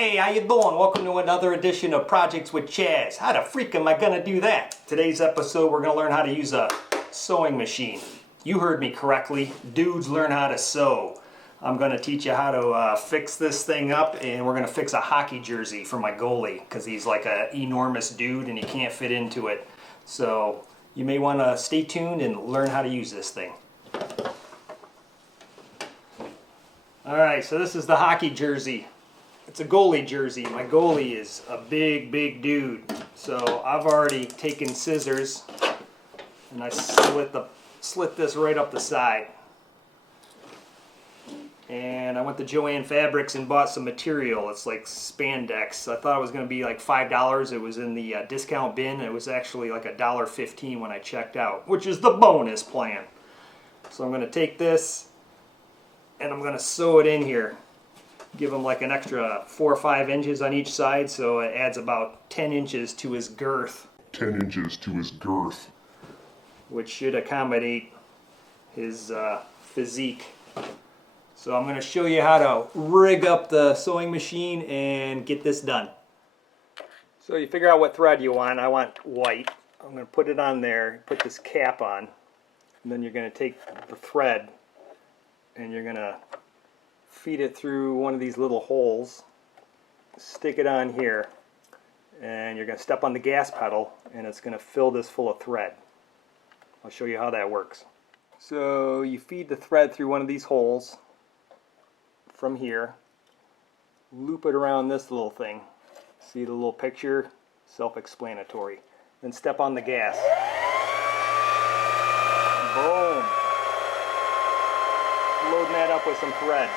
Hey, how you doing? Welcome to another edition of Projects with Chaz. How the freak am I gonna do that? Today's episode, we're gonna learn how to use a sewing machine. You heard me correctly. Dudes learn how to sew. I'm gonna teach you how to fix this thing up, and we're gonna fix a hockey jersey for my goalie because he's like an enormous dude and he can't fit into it. So you may want to stay tuned and learn how to use this thing. Alright, so this is the hockey jersey. It's a goalie jersey. My goalie is a big dude. So I've already taken scissors and I slit this right up the side. And I went to Joann Fabrics and bought some material. It's like spandex. I thought it was going to be like $5. It was in the discount bin. It was actually like $1.15 when I checked out, which is the bonus plan. So I'm going to take this and I'm going to sew it in here. Give him like an extra 4 or 5 inches on each side, so it adds about 10 inches to his girth. 10 inches to his girth. Which should accommodate his physique. So I'm going to show you how to rig up the sewing machine and get this done. So you figure out what thread you want. I want white. I'm going to put it on there, put this cap on, and then you're going to take the thread and you're going to feed it through one of these little holes, stick it on here, and you're going to step on the gas pedal and it's going to fill this full of thread. I'll show you how that works. So you feed the thread through one of these holes from here, loop it around this little thing. See the little picture? Self-explanatory. Then step on the gas. Boom. Loading that up with some thread.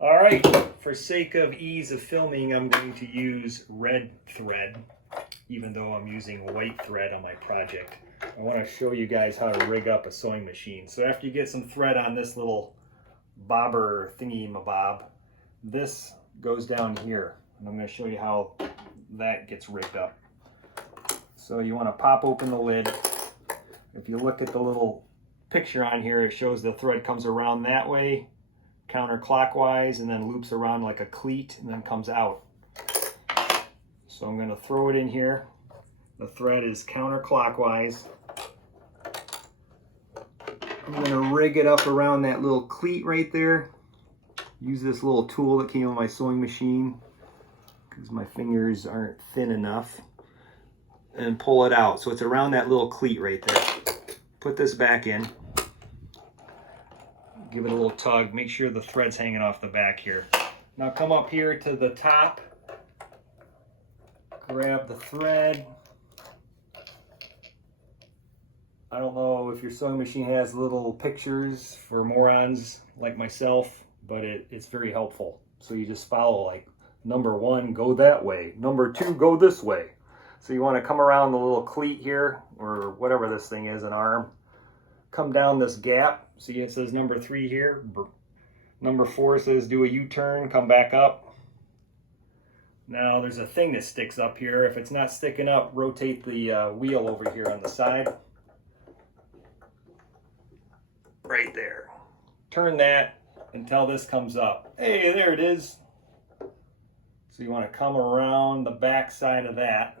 Alright, for sake of ease of filming, I'm going to use red thread, even though I'm using white thread on my project. I want to show you guys how to rig up a sewing machine. So after you get some thread on this little bobber thingy-mabob, this goes down here. And I'm going to show you how that gets rigged up. So you want to pop open the lid. If you look at the little picture on here, it shows the thread comes around that way, counterclockwise, and then loops around like a cleat and then comes out. So I'm going to throw it in here. The thread is counterclockwise. I'm going to rig it up around that little cleat right there. Use this little tool that came with my sewing machine because my fingers aren't thin enough. And pull it out. So it's around that little cleat right there. Put this back in. Give it a little tug, make sure the thread's hanging off the back here. Now come up here to the top, grab the thread. I don't know if your sewing machine has little pictures for morons like myself, but it's very helpful. So you just follow, like, number 1, go that way. Number 2, go this way. So you want to come around the little cleat here, or whatever this thing is, an arm. Come down this gap. See, it says number 3 here. Number 4 says do a U-turn, come back up. Now there's a thing that sticks up here. If it's not sticking up, rotate the wheel over here on the side. Right there. Turn that until this comes up. Hey, there it is. So you want to come around the back side of that.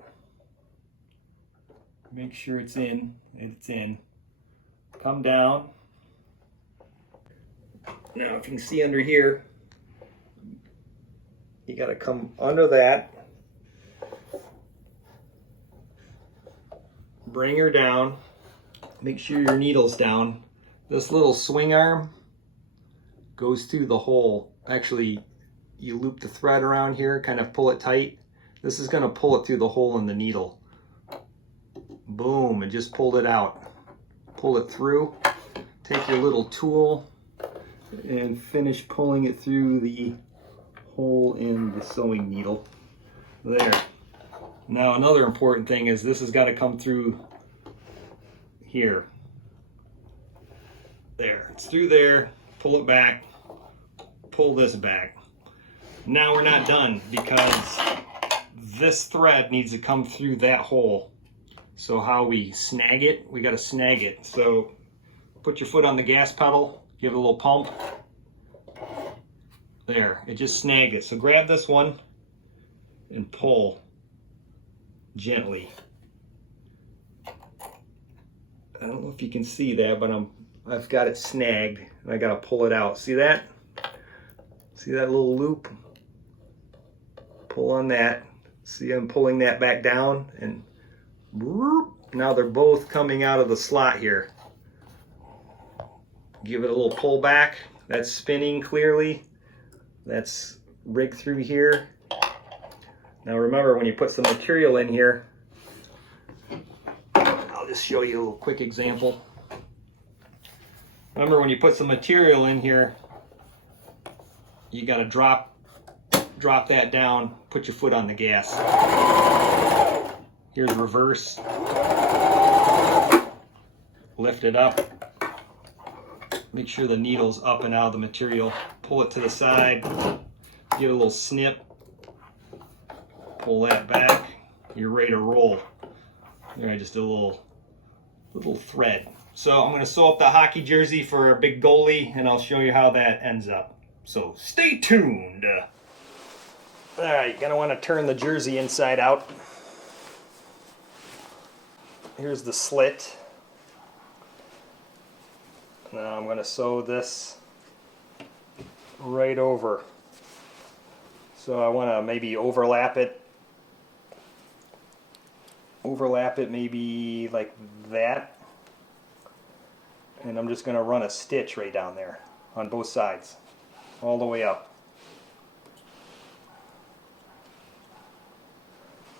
Make sure it's in. It's in. Come down. Now if you can see under here, you got to come under that. Bring her down. Make sure your needle's down. This little swing arm goes through the hole. Actually, you loop the thread around here, kind of pull it tight. This is going to pull it through the hole in the needle. Boom, and just pulled it out. Pull it through. Take your little tool and finish pulling it through the hole in the sewing needle. There. Now another important thing is this has got to come through here. There. It's through there. Pull it back. Pull this back. Now we're not done because this thread needs to come through that hole. So how we snag it, we got to snag it. So put your foot on the gas pedal, give it a little pump. There, it just snagged it. So grab this one and pull gently. I don't know if you can see that, but I've got it snagged and I got to pull it out. See that? See that little loop? Pull on that. See, I'm pulling that back down, and now they're both coming out of the slot here. Give it a little pull back. That's spinning clearly. That's rigged through here. Now remember, when you put some material in here, I'll just show you a little quick example. Remember, when you put some material in here, you got to drop that down, put your foot on the gas. Here's reverse. Lift it up. Make sure the needle's up and out of the material. Pull it to the side. Give it a little snip. Pull that back. You're ready to roll. There, just a little thread. So I'm going to sew up the hockey jersey for a big goalie, and I'll show you how that ends up. So stay tuned. All right, you're going to want to turn the jersey inside out. Here's the slit. Now I'm going to sew this right over. So I want to maybe overlap it maybe like that. And I'm just going to run a stitch right down there on both sides, all the way up.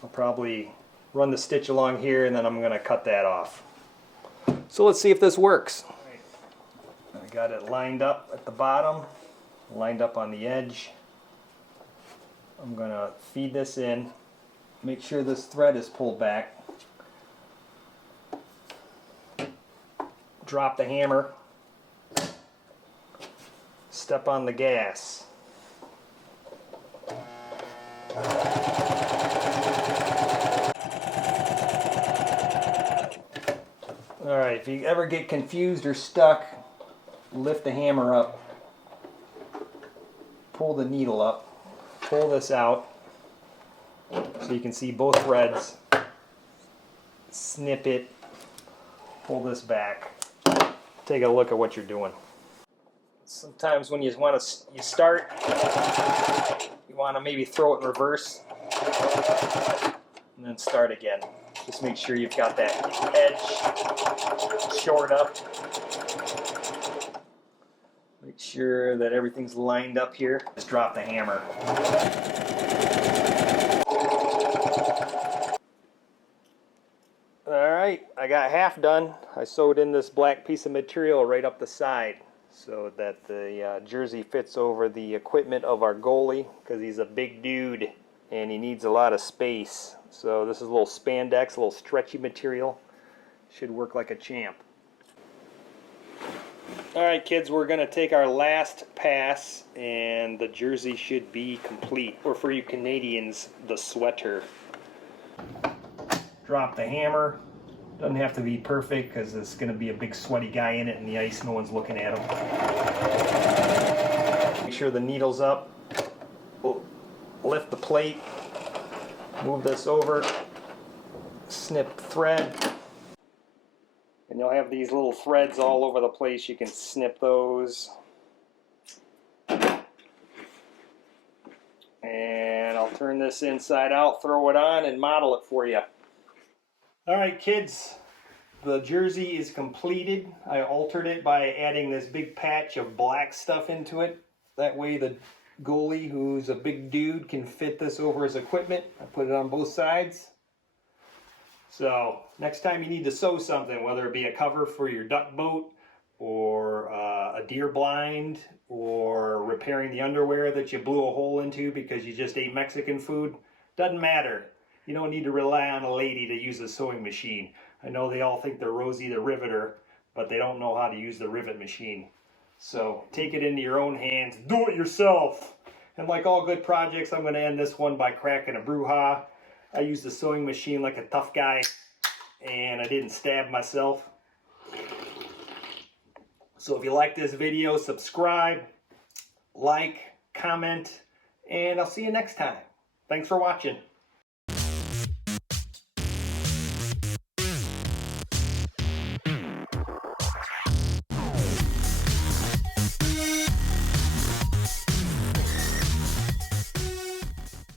I'll probably run the stitch along here, and then I'm going to cut that off. So let's see if this works. I got it lined up at the bottom, lined up on the edge. I'm going to feed this in, make sure this thread is pulled back. Drop the hammer, step on the gas. Alright, if you ever get confused or stuck, lift the hammer up, pull the needle up, pull this out so you can see both threads, snip it, pull this back. Take a look at what you're doing. Sometimes when you start, you want to maybe throw it in reverse and then start again. Just make sure you've got that edge shored up. Make sure that everything's lined up here. Just drop the hammer. Alright, I got half done. I sewed in this black piece of material right up the side so that the jersey fits over the equipment of our goalie, because he's a big dude and he needs a lot of space. So this is a little spandex, a little stretchy material. Should work like a champ. Alright kids, we're going to take our last pass and the jersey should be complete. Or for you Canadians, the sweater. Drop the hammer. Doesn't have to be perfect because it's going to be a big sweaty guy in it in the ice. No one's looking at him. Make sure the needle's up. Lift the plate. Move this over. Snip thread. And you'll have these little threads all over the place. You can snip those. And I'll turn this inside out, throw it on, and model it for you. Alright kids, the jersey is completed. I altered it by adding this big patch of black stuff into it. That way the goalie, who's a big dude, can fit this over his equipment. I put it on both sides. So next time you need to sew something, whether it be a cover for your duck boat or a deer blind or repairing the underwear that you blew a hole into because you just ate Mexican food, doesn't matter. You don't need to rely on a lady to use a sewing machine. I know they all think they're Rosie the Riveter, but they don't know how to use the rivet machine. So take it into your own hands, do it yourself, And like all good projects, I'm going to end this one by cracking a brouhaha. I used the sewing machine like a tough guy, and I didn't stab myself. So if you like this video, subscribe, like, comment, and I'll see you next time. Thanks for watching.